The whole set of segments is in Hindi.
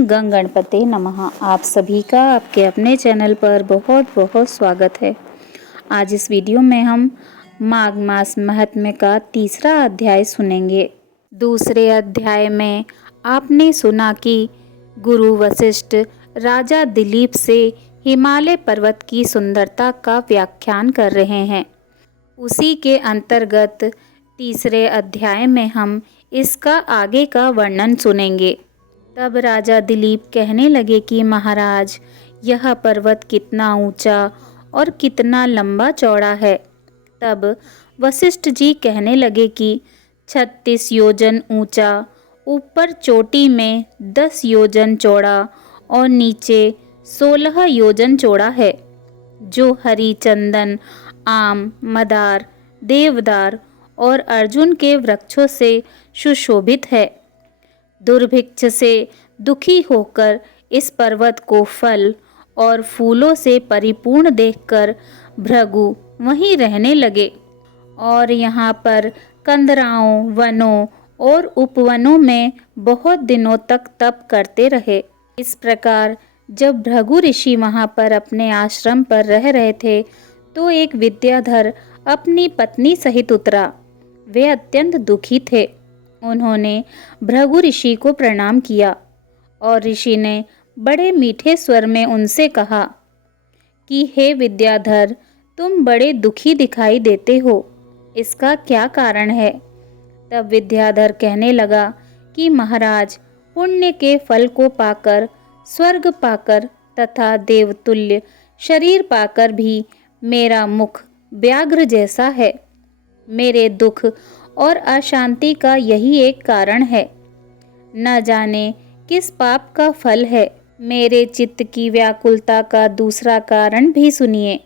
ओम गंग गणपते नमः। आप सभी का आपके अपने चैनल पर बहुत बहुत स्वागत है। आज इस वीडियो में हम माघ मास महात्म्य का तीसरा अध्याय सुनेंगे। दूसरे अध्याय में आपने सुना कि गुरु वशिष्ठ राजा दिलीप से हिमालय पर्वत की सुंदरता का व्याख्यान कर रहे हैं। उसी के अंतर्गत तीसरे अध्याय में हम इसका आगे का वर्णन सुनेंगे। तब राजा दिलीप कहने लगे कि महाराज, यह पर्वत कितना ऊंचा और कितना लंबा चौड़ा है। तब वशिष्ठ जी कहने लगे कि 36 योजन ऊंचा, ऊपर चोटी में 10 योजन चौड़ा और नीचे 16 योजन चौड़ा है, जो हरी चंदन, आम, मदार, देवदार और अर्जुन के वृक्षों से सुशोभित है। दुर्भिक्ष से दुखी होकर इस पर्वत को फल और फूलों से परिपूर्ण देखकर भृगु वहीं रहने लगे और यहाँ पर कंदराओं, वनों और उपवनों में बहुत दिनों तक तप करते रहे। इस प्रकार जब भृगु ऋषि वहाँ पर अपने आश्रम पर रह रहे थे तो एक विद्याधर अपनी पत्नी सहित उतरा। वे अत्यंत दुखी थे। उन्होंने भृगु ऋषि को प्रणाम किया और ऋषि ने बड़े मीठे स्वर में उनसे कहा कि हे विद्याधर, तुम बड़े दुखी दिखाई देते हो, इसका क्या कारण है? तब विद्याधर कहने लगा कि महाराज, पुण्य के फल को पाकर, स्वर्ग पाकर तथा देवतुल्य शरीर पाकर भी मेरा मुख व्याघ्र जैसा है। मेरे दुख और अशांति का यही एक कारण है। न जाने किस पाप का फल है। मेरे चित्त की व्याकुलता का दूसरा कारण भी सुनिए।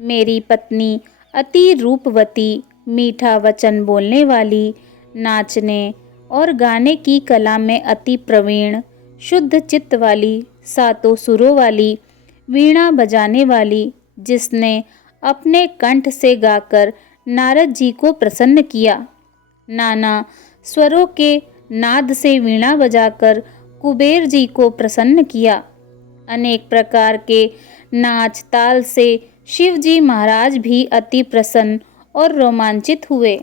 मेरी पत्नी अति रूपवती, मीठा वचन बोलने वाली, नाचने और गाने की कला में अति प्रवीण, शुद्ध चित्त वाली, सातों सुरों वाली, वीणा बजाने वाली, जिसने अपने कंठ से गाकर नारद जी को प्रसन्न किया, नाना स्वरों के नाद से वीणा बजाकर कुबेर जी को प्रसन्न किया, अनेक प्रकार के नाच ताल से शिव जी महाराज भी अति प्रसन्न और रोमांचित हुए।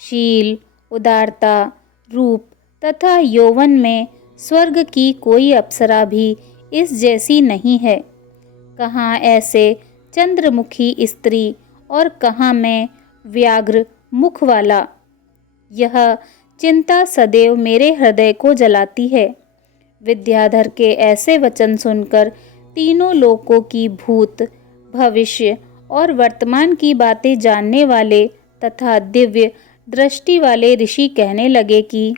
शील, उदारता, रूप तथा यौवन में स्वर्ग की कोई अप्सरा भी इस जैसी नहीं है। कहाँ ऐसे चंद्रमुखी स्त्री और कहाँ मैं व्याघ्र मुख वाला। यह चिंता सदैव मेरे हृदय को जलाती है। विद्याधर के ऐसे वचन सुनकर तीनों लोकों की भूत, भविष्य और वर्तमान की बातें जानने वाले तथा दिव्य दृष्टि वाले ऋषि कहने लगे कि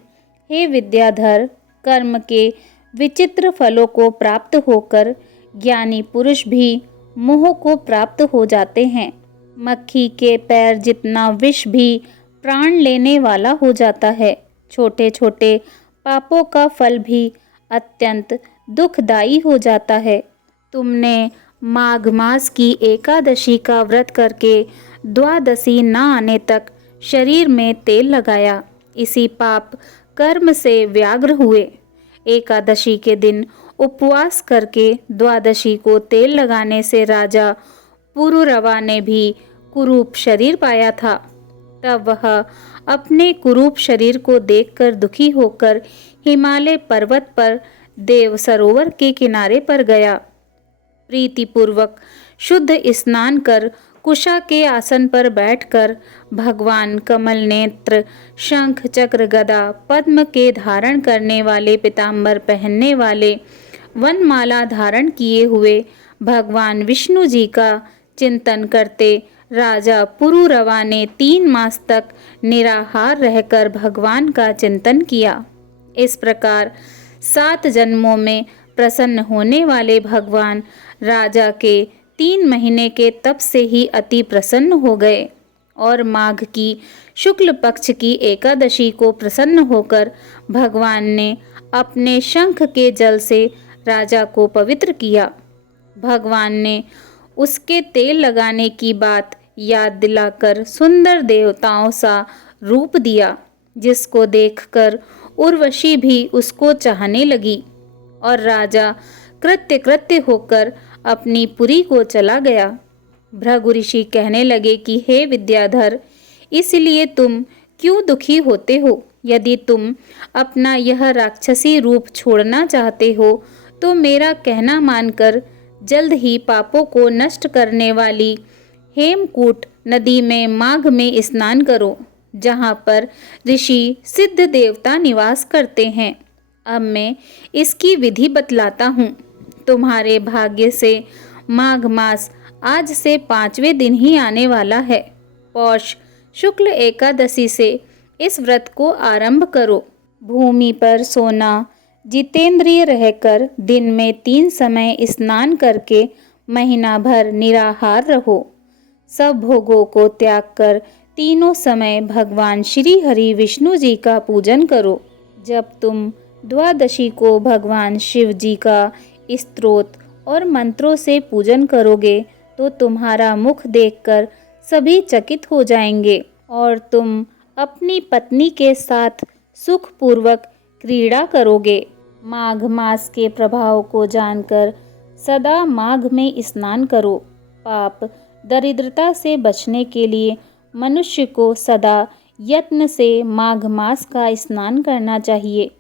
हे विद्याधर, कर्म के विचित्र फलों को प्राप्त होकर ज्ञानी पुरुष भी मोह को प्राप्त हो जाते हैं। मक्खी के पैर जितना विष भी प्राण लेने वाला हो जाता है। छोटे छोटे पापों का फल भी अत्यंत दुखदायी हो जाता है। तुमने माघ मास की एकादशी का व्रत करके द्वादशी न आने तक शरीर में तेल लगाया, इसी पाप कर्म से व्याघ्र हुए। एकादशी के दिन उपवास करके द्वादशी को तेल लगाने से राजा पुरुरवा ने भी कुरूप शरीर पाया था। तब वह अपने कुरूप शरीर को देखकर दुखी होकर हिमालय पर्वत पर देव सरोवर के किनारे पर गया। प्रीतिपूर्वक शुद्ध स्नान कर कुशा के आसन पर बैठकर भगवान कमल नेत्र, शंख चक्र गदा पद्म के धारण करने वाले, पीतांबर पहनने वाले, वनमाला धारण किए हुए भगवान विष्णु जी का चिंतन करते राजा पुरुरवा ने 3 मास तक निराहार रहकर भगवान का चिंतन किया। इस प्रकार 7 जन्मों में प्रसन्न होने वाले भगवान राजा के 3 महीने के तप से ही अति प्रसन्न हो गए और माघ की शुक्ल पक्ष की एकादशी को प्रसन्न होकर भगवान ने अपने शंख के जल से राजा को पवित्र किया। भगवान ने उसके तेल लगाने की बात याद दिलाकर सुंदर देवताओं सा रूप दिया, जिसको देखकर उर्वशी भी उसको चाहने लगी और राजा कृत्य कृत्य होकर अपनी पुरी को चला गया। भृगु ऋषि कहने लगे कि हे विद्याधर, इसलिए तुम क्यों दुखी होते हो? यदि तुम अपना यह राक्षसी रूप छोड़ना चाहते हो तो मेरा कहना मानकर जल्द ही पापों को नष्ट करने वाली हेमकूट नदी में माघ में स्नान करो, जहाँ पर ऋषि सिद्ध देवता निवास करते हैं। अब मैं इसकी विधि बतलाता हूँ। तुम्हारे भाग्य से माघ मास आज से 5वें दिन ही आने वाला है। पौष शुक्ल एकादशी से इस व्रत को आरंभ करो। भूमि पर सोना, जितेंद्रिय रहकर दिन में 3 समय स्नान करके महीना भर निराहार रहो। सब भोगों को त्याग कर तीनों समय भगवान श्री हरि विष्णु जी का पूजन करो। जब तुम द्वादशी को भगवान शिव जी का स्तोत्र और मंत्रों से पूजन करोगे तो तुम्हारा मुख देखकर सभी चकित हो जाएंगे और तुम अपनी पत्नी के साथ सुखपूर्वक क्रीड़ा करोगे। माघ मास के प्रभाव को जानकर सदा माघ में स्नान करो। पाप दरिद्रता से बचने के लिए मनुष्य को सदा यत्न से माघ मास का स्नान करना चाहिए।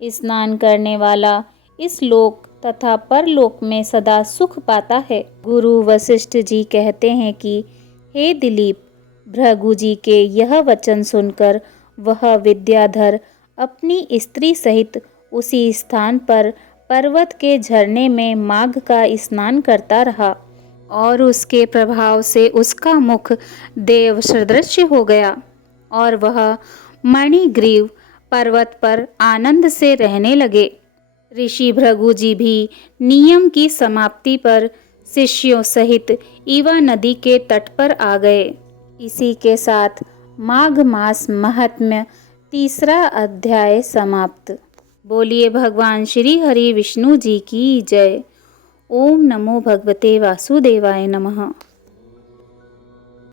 स्नान करने वाला इस लोक तथा परलोक में सदा सुख पाता है। गुरु वशिष्ठ जी कहते हैं कि हे दिलीप, भृगु जी के यह वचन सुनकर वह विद्याधर अपनी स्त्री सहित उसी स्थान पर पर्वत के झरने में माघ का स्नान करता रहा और उसके प्रभाव से उसका मुख देव सदृश हो गया और वह मणिग्रीव पर्वत पर आनंद से रहने लगे। ऋषि भृगु जी भी नियम की समाप्ति पर शिष्यों सहित ईवा नदी के तट पर आ गए। इसी के साथ माघ मास महात्म्य 3रा अध्याय समाप्त। बोलिए भगवान श्री हरि विष्णु जी की जय। ओम नमो भगवते वासुदेवाय नमः।